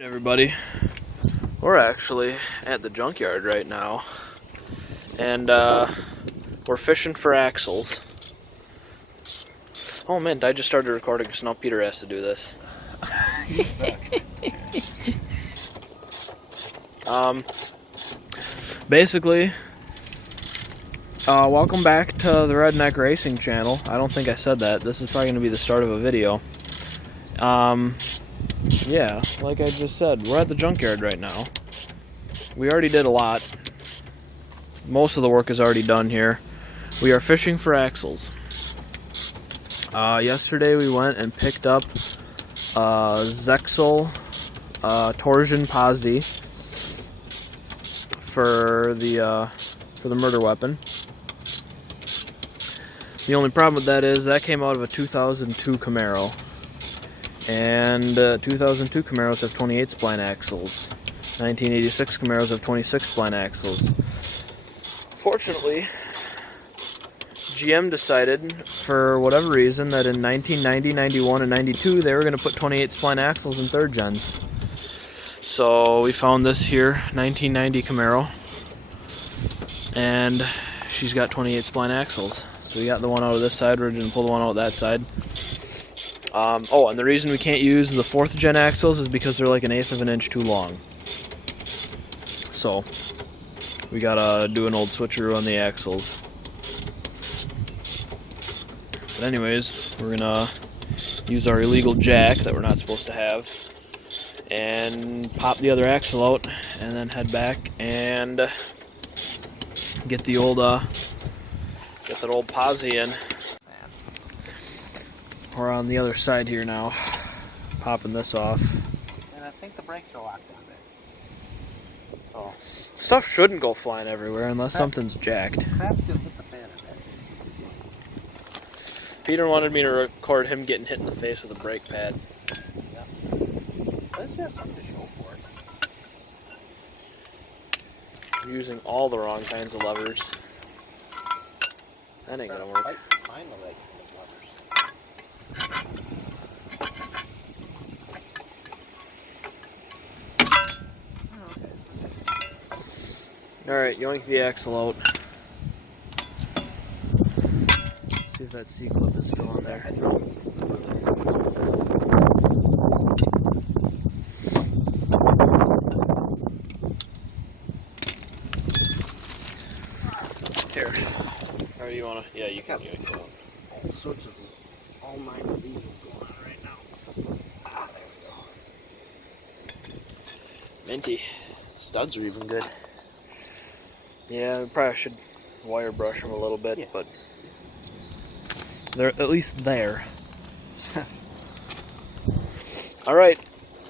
Everybody, we're actually at the junkyard right now, and we're fishing for axles. Oh man, I just started recording, so now Peter has to do this. You suck. Basically, welcome back to the Redneck Racing channel. I don't think I said that. This is probably going to be the start of a video. Yeah, like I just said, we're at the junkyard right now. We already did a lot. Most of the work is already done here. We are fishing for axles. Yesterday we went and picked up Zexel torsion posi for the murder weapon. The only problem with that is that came out of a 2002 Camaro. And 2002 Camaros have 28 spline axles. 1986 Camaros have 26 spline axles. Fortunately, GM decided, for whatever reason, that in 1990, 91, and 92 they were going to put 28 spline axles in third gens. So we found this here, 1990 Camaro, and she's got 28 spline axles. So we got the one out of this side, we're going to pull the one out of that side. Oh, and the reason we can't use the 4th gen axles is because they're like 1/8 of an inch too long. So, we gotta do an old switcheroo on the axles. But anyways, we're gonna use our illegal jack that we're not supposed to have and pop the other axle out and then head back and get the old, get that old posi in. We're on the other side here now, popping this off. And I think the brakes are locked on there. So Stuff shouldn't go flying everywhere unless something's jacked. crap's gonna hit the fan in there. Peter wanted me to record him getting hit in the face with a brake pad. Yeah. At least we have something to show for it. I'm using all the wrong kinds of levers. That ain't gonna work. Find the leg levers. Alright, yoink the axle out. See if that C-clip is still on there. Here. Or do you wanna? Yeah, you can yoink it out. All sorts of all 9 diseases going on right now. Ah, there we go. Minty. Studs are even good. Yeah, we probably should wire brush them a little bit, Yeah. but they're at least there. Alright,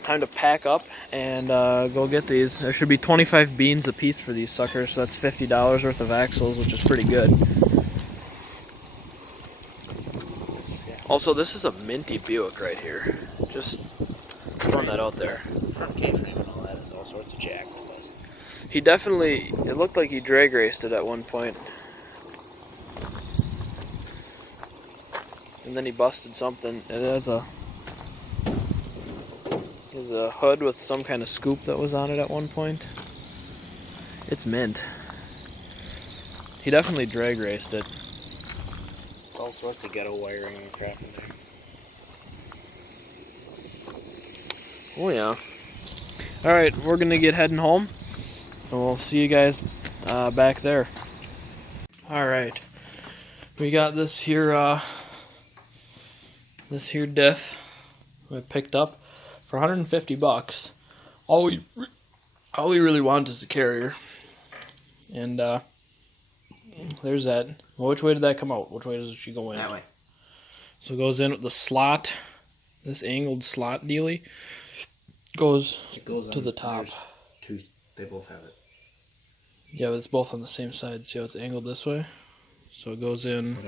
time to pack up and go get these. There should be 25 beans a piece for these suckers, so that's $50 worth of axles, which is pretty good. Also, this is a minty Buick right here. Just throwing that out there. Front K-frame and all that is all sorts of jacked. But He definitely, it looked like he drag raced it at one point. And then he busted something. It has a hood with some kind of scoop that was on it at one point. It's mint. He definitely drag raced it. there's all sorts of ghetto wiring and crap in there. Oh yeah. Alright, we're gonna get heading home. And we'll see you guys back there. Alright. We got this here diff we picked up for 150 bucks. All we really want is the carrier. And there's that. Well, which way did that come out? Which way does she go in? That way. So it goes in with the slot, this angled slot dealy. Goes to the top. Two, they both have it. Yeah, but it's both on the same side. See how it's angled this way? So it goes in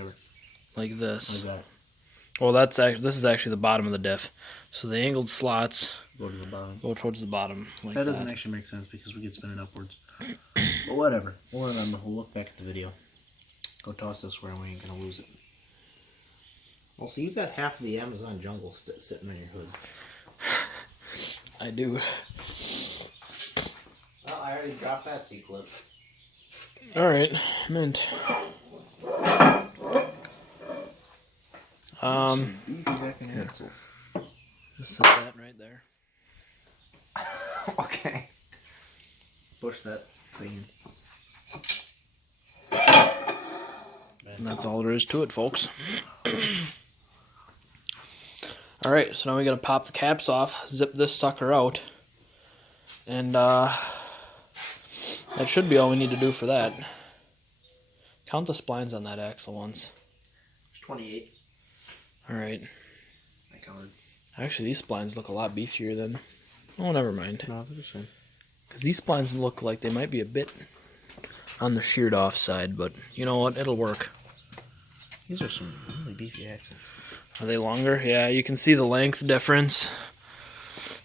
like this. Like that. Well, this is actually the bottom of the diff. So the angled slots Go to the bottom. go towards the bottom. Like That doesn't actually make sense because we could spin it upwards. But whatever. We'll remember. We'll look back at the video. Go toss this where we ain't gonna lose it. Well, so you've got half of the Amazon jungle sitting on your hood. I do. Well, I already dropped that C-clip. Alright, mint. Axles. Just set that right there. Okay. Push that thing. And that's all there is to it, folks. Alright, so now we gotta pop the caps off, zip this sucker out, and that should be all we need to do for that. Count the splines on that axle once. It's 28. Alright. I counted. Actually, these splines look a lot beefier than... Oh, never mind. No, they're the same. Because these splines look like they might be a bit on the sheared off side, but you know what? It'll work. These are some really beefy axles. Are they longer? Yeah, you can see the length difference.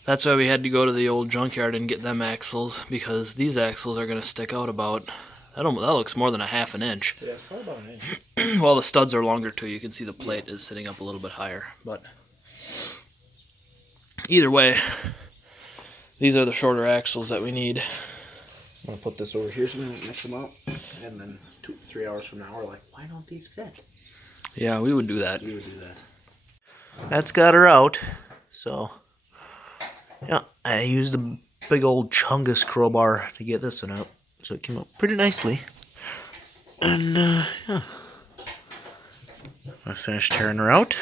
That's why we had to go to the old junkyard and get them axles, because these axles are going to stick out about... That looks more than a half an inch. Yeah, it's probably about an inch. Well, the studs are longer too. You can see the plate is sitting up a little bit higher. But either way, these are the shorter axles that we need. I'm going to put this over here so we don't mix them up. And then 2-3 hours from now, we're like, why don't these fit? Yeah, we would do that. We would do that. That's got her out. So, yeah, I used a big old Chungus crowbar to get this one out. So it came out pretty nicely. And, yeah. I finished tearing her out.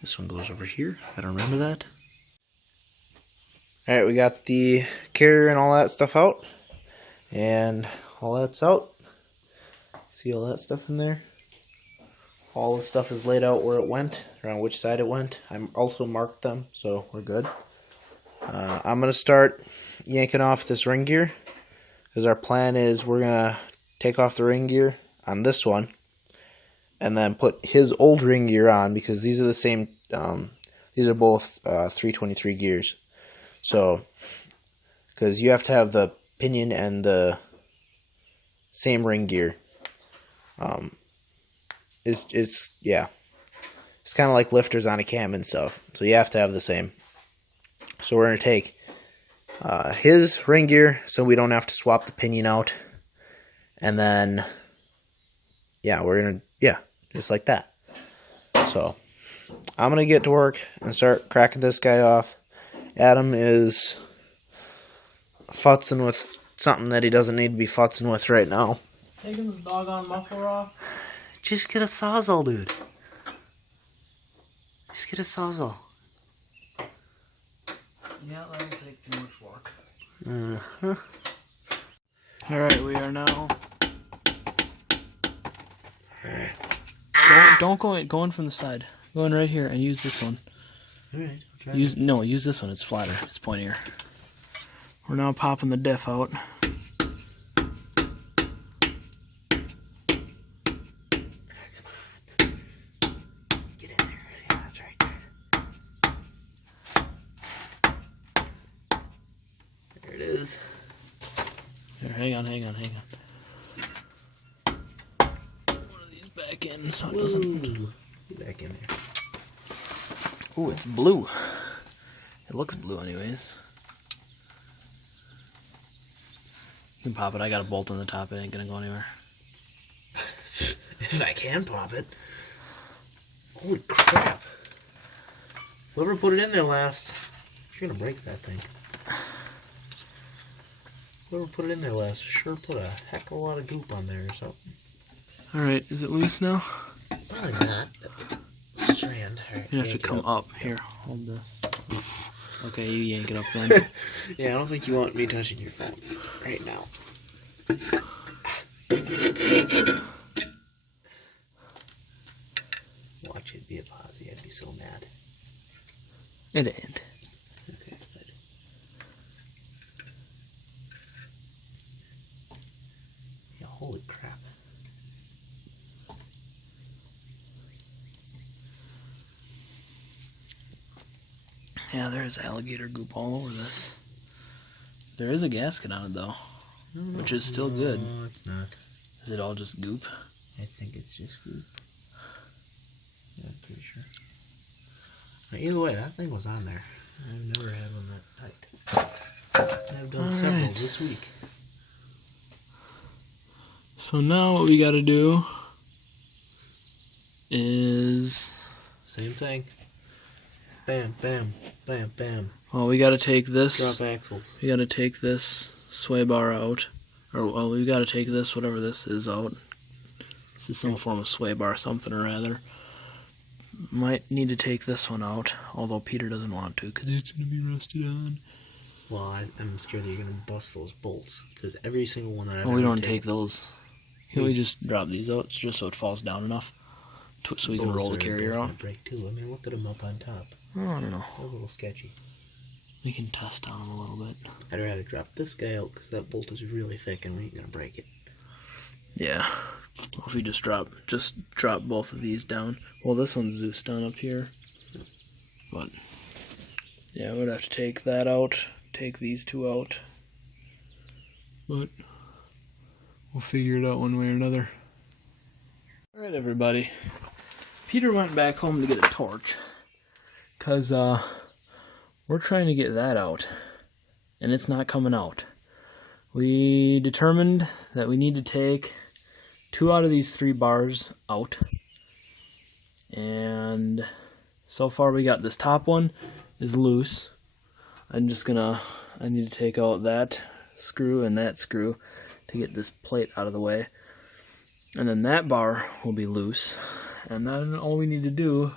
This one goes over here. Gotta remember that. Alright, we got the carrier and all that stuff out. And all that's out. See all that stuff in there? All the stuff is laid out where it went, or on which side it went. I also marked them, so we're good. I'm going to start yanking off this ring gear. Because our plan is we're going to take off the ring gear on this one. And then put his old ring gear on, because these are the same, these are both 323 gears. So, because you have to have the pinion and the same ring gear. Yeah. It's kind of like lifters on a cam and stuff. So you have to have the same. So we're going to take his ring gear so we don't have to swap the pinion out. And then, yeah, we're going to, yeah, just like that. So I'm going to get to work and start cracking this guy off. Adam is futzing with something that he doesn't need to be futzing with right now. Taking this doggone muffler off? Just get a Sawzall, dude. Just get a Sawzall. Yeah, that'll take too much work. Uh-huh. Alright, we are now... Don't go in from the side. Go in right here and use this one. Alright, I'll try. Use this one. It's flatter. It's pointier. We're now popping the diff out. Get in there. Yeah, that's right. There it is. Here, hang on. One of these back in so it doesn't... Get back in there. Ooh, it's blue. It looks blue anyways. You can pop it. I got a bolt on the top. It ain't gonna go anywhere. If I can pop it. Holy crap. Whoever put it in there last, you're gonna break that thing. Whoever put it in there last sure put a heck of a lot of goop on there or something. Alright, is it loose now? Probably not. Strand. Right, You have to come up. Here, hold this. Okay, you yank it up then. Yeah, I don't think you want me touching your phone right now. Watch it be a posi. I'd be so mad. It ain't. Okay, good. Yeah, holy crap. Yeah, there's alligator goop all over this. There is a gasket on it though, which is still good. No, it's not. Is it all just goop? I think it's just goop. Yeah, I'm pretty sure. Either way, that thing was on there. I've never had one that tight. I've done several this week. So now what we gotta do is... Same thing. Bam, bam, bam, bam. Well, we gotta take this... Drop axles. We gotta take this sway bar out. Or, well, we gotta take this, whatever this is, out. This is some form of sway bar, something or other. Might need to take this one out, although Peter doesn't want to, because it's gonna be rusted on. Well, I'm scared that you're gonna bust those bolts, because every single one that I've we don't take those. Can we just drop these out, just so it falls down enough, so we can roll the carrier out? Break too. I mean, look at them up on top. Oh, I don't know. They're a little sketchy. We can test on them a little bit. I'd rather drop this guy out, because that bolt is really thick and we ain't gonna break it. Yeah. Well, if we just drop both of these down. Well, this one's Zeus down up here. But yeah, we'd have to take that out, take these two out. But we'll figure it out one way or another. Alright, everybody. Peter went back home to get a torch. Because we're trying to get that out. And it's not coming out. We determined that we need to take 2 out of these 3 bars out. And so far we got this top one is loose. I need to take out that screw and that screw to get this plate out of the way. And then that bar will be loose. And then all we need to do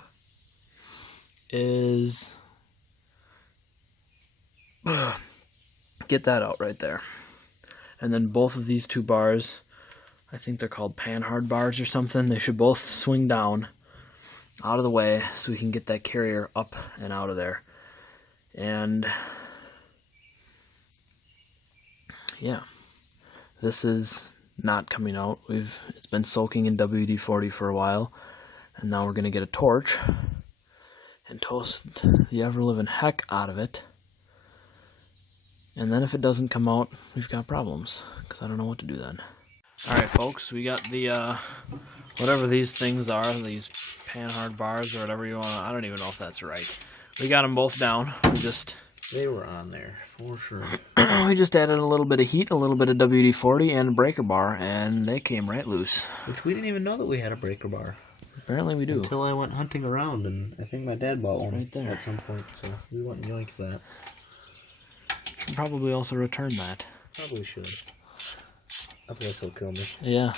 is get that out right there. And then both of these 2 bars, I think they're called panhard bars or something, they should both swing down out of the way so we can get that carrier up and out of there. And yeah, this is not coming out. It's been soaking in WD-40 for a while, and now we're gonna get a torch and toast the ever-living heck out of it. And then if it doesn't come out, we've got problems, because I don't know what to do then. Alright folks, we got the, whatever these things are, these panhard bars or whatever you want to, I don't even know if that's right. We got them both down. They were on there, for sure. We just added a little bit of heat, a little bit of WD-40, and a breaker bar, and they came right loose. Which we didn't even know that we had a breaker bar. Apparently we do. Until I went hunting around, and I think my dad bought one right there at some point, so we went and yoinked that. Should probably also return that. Probably should. Otherwise he'll kill me. Yeah.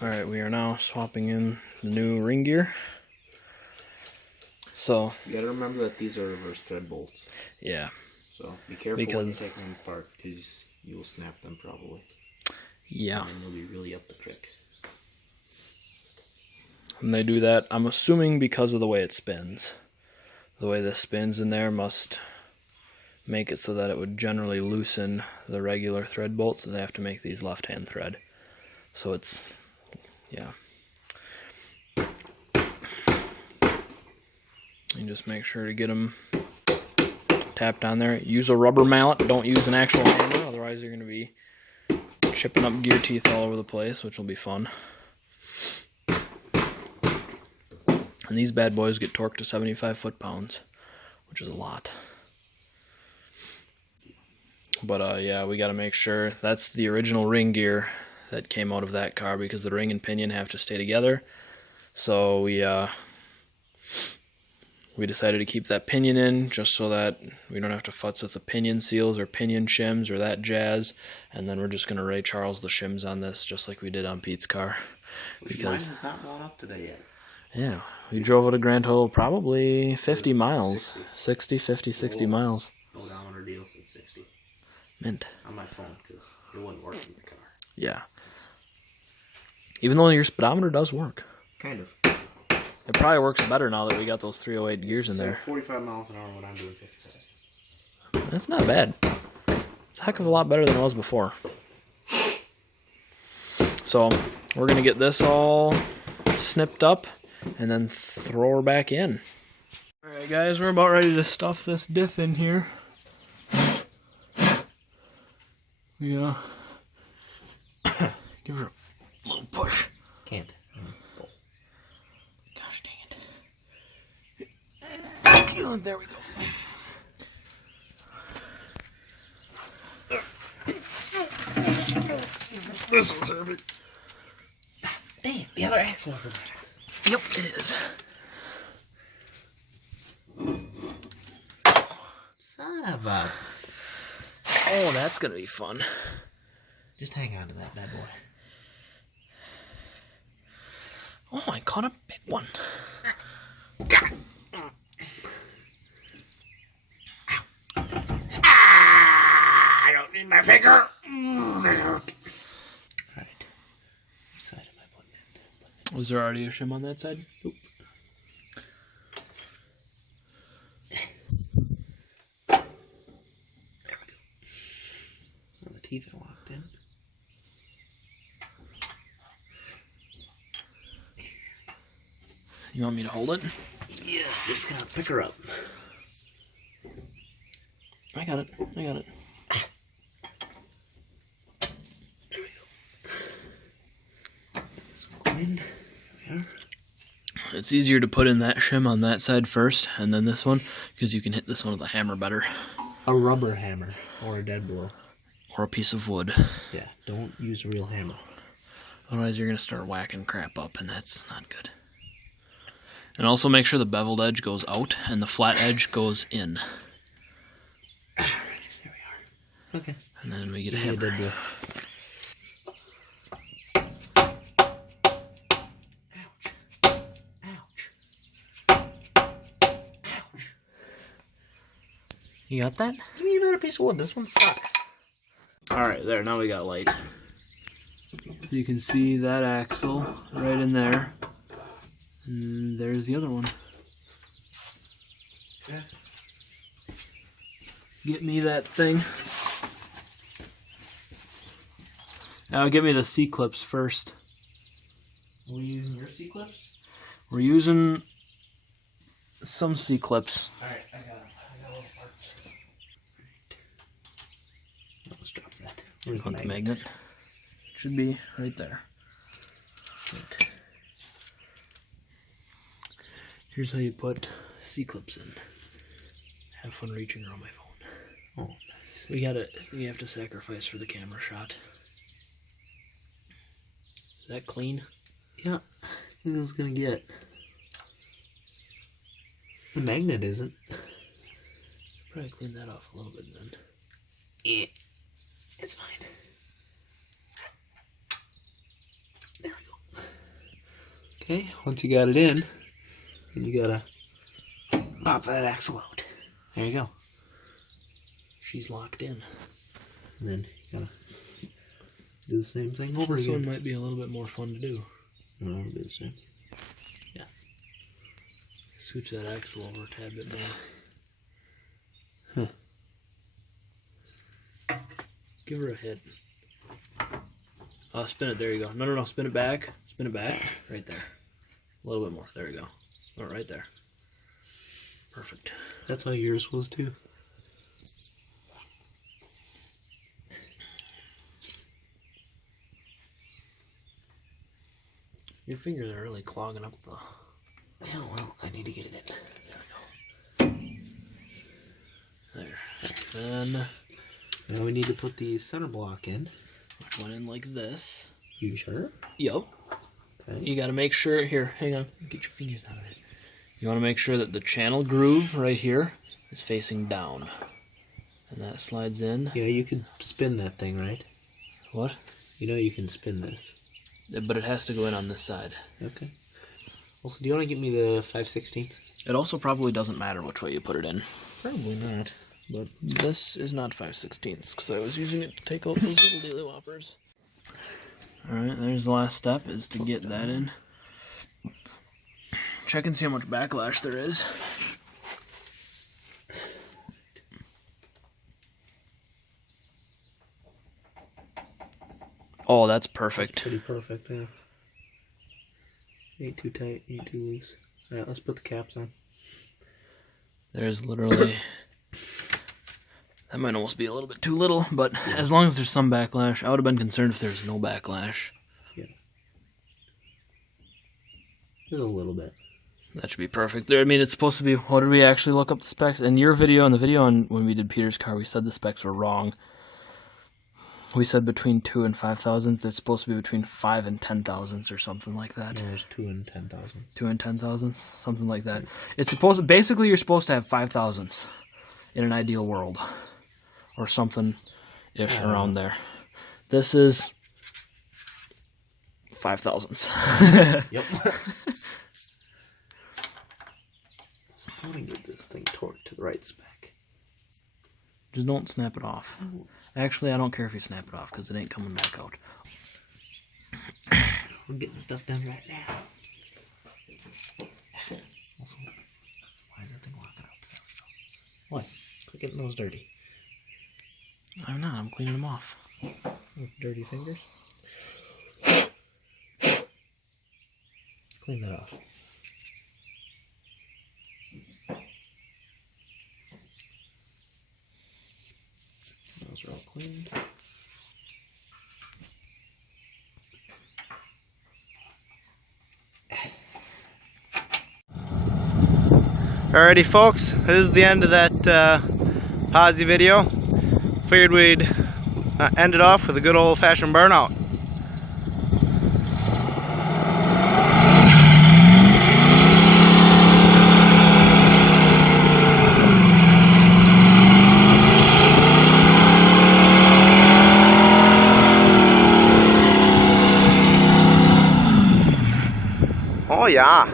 Alright, we are now swapping in the new ring gear. So you gotta remember that these are reverse thread bolts. Yeah. So be careful when you take them apart, because you will snap them probably. Yeah. And they'll be really up the creek. And they do that, I'm assuming, because of the way it spins. The way this spins in there must make it so that it would generally loosen the regular thread bolts, so they have to make these left-hand thread. So it's, yeah. And just make sure to get them tapped on there. Use a rubber mallet, don't use an actual hammer, otherwise you're going to be chipping up gear teeth all over the place, which will be fun. And these bad boys get torqued to 75 foot-pounds, which is a lot. But yeah, we got to make sure that's the original ring gear that came out of that car, because the ring and pinion have to stay together. So we decided to keep that pinion in, just so that we don't have to futz with the pinion seals or pinion shims or that jazz. And then we're just going to Ray Charles the shims on this, just like we did on Pete's car. Which mine has not blown up today yet. Yeah, we drove it a grand total probably 50 miles. 60, 50, 60 miles. Odometer deal at 60. Mint. On my phone, because it wouldn't work in the car. Yeah. Even though your speedometer does work. Kind of. It probably works better now that we got those 308 gears in there. 45 miles an hour when I'm doing 55. That's not bad. It's a heck of a lot better than it was before. So, we're going to get this all snipped up and then throw her back in. Alright guys, we're about ready to stuff this diff in here. Yeah. Give her a little push. Can't. Gosh dang it. There we go. This will serve it. Dang, the other axle is in there. Yep, it is. Son of a... Oh, that's gonna be fun. Just hang on to that bad boy. Oh, I caught a big one. I don't need my finger. Alright. Which side am I putting in? Was there already a shim on that side? Nope. There we go. Well, the teeth are locked in. You want me to hold it? Yeah, just gotta pick her up. I got it. I got it. There we go. This one in. There we are. It's easier to put in that shim on that side first, and then this one, because you can hit this one with a hammer better. A rubber hammer or a dead blow. Or a piece of wood. Yeah, don't use a real hammer. Otherwise you're going to start whacking crap up, and that's not good. And also make sure the beveled edge goes out, and the flat edge goes in. Alright, there we are. Okay. And then we get a Give me hammer. dead blow. You got that? Give me another piece of wood. This one sucks. Alright, there, now we got light. So you can see that axle right in there. And there's the other one. Yeah. Get me that thing. Now get me the C-clips first. Are we using your C-clips? We're using some C-clips. Alright, I got them. I got all the parts. Alright. Let's drop that. Where's the magnet? Should be right there. Right. Here's how you put C-clips in. Have fun reaching around my phone. Oh, nice. We have to sacrifice for the camera shot. Is that clean? Yeah, I think it's gonna get. The magnet isn't. Probably clean that off a little bit then. Yeah, it's fine. There we go. Okay, once you got it in, then you gotta pop that axle out. There you go. She's locked in. And then you gotta do the same thing over This again. one might be a little bit more fun to do. No, it'll be the same. Yeah. Switch that axle over a tad bit more. Huh. Give her a hit. Spin it. There you go. No. Spin it back. Spin it back. Right there. A little bit more. There you go. Oh, right there. Perfect. That's how yours was too. Your fingers are really clogging up the... Yeah, well, I need to get it in. There. Then... Now we need to put the center block in. Which went in like this. You sure? Yup. Okay. You gotta make sure... Here, hang on. Get your fingers out of it. You want to make sure that the channel groove right here is facing down. And that slides in. Yeah, you can spin that thing, right? What? You know you can spin this. But it has to go in on this side. Okay. Also, do you want to get me the 5/16? It also probably doesn't matter which way you put it in. Probably not. But this is not 5/16 because I was using it to take out those little daily whoppers. Alright, there's the last step, is to get that in. Check and see how much backlash there is. Oh, that's perfect. That's pretty perfect, yeah. Ain't too tight, ain't too loose. Alright, let's put the caps on. There's literally... That might almost be a little bit too little, but as long as there's some backlash, I would have been concerned if there's no backlash. Yeah. There's a little bit. That should be perfect. I mean, it's supposed to be, what did we actually look up the specs? In your video, in the video when we did Peter's car, we said the specs were wrong. We said between 2 and 5 thousandths. It's supposed to be between 5 and 10 thousandths or something like that. No, it's 2 and 10 thousandths. 2 and 10 thousandths, something like that. It's supposed to, basically you're supposed to have 5 thousandths in an ideal world, or something-ish around there. This is 5 thousandths. Yep. So how do I get this thing torqued to the right spec? Just don't snap it off. Actually, I don't care if you snap it off because it ain't coming back out. We're getting the stuff done right now. Also, why is that thing locking up? There we go. Why? Quit getting those dirty. I'm not. I'm cleaning them off. With dirty fingers. Clean that off. Those are all cleaned. Alrighty folks, this is the end of that posi video. Figured we'd end it off with a good old-fashioned burnout. Oh yeah.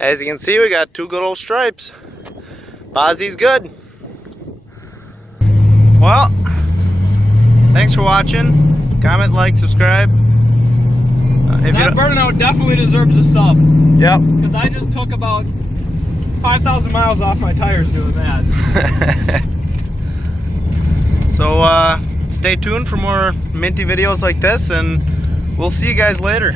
As you can see, we got 2 good old stripes. Posi's good. Well, thanks for watching. Comment, like, subscribe. That burnout definitely deserves a sub. Yep. Because I just took about 5,000 miles off my tires doing that. So, stay tuned for more minty videos like this, and we'll see you guys later.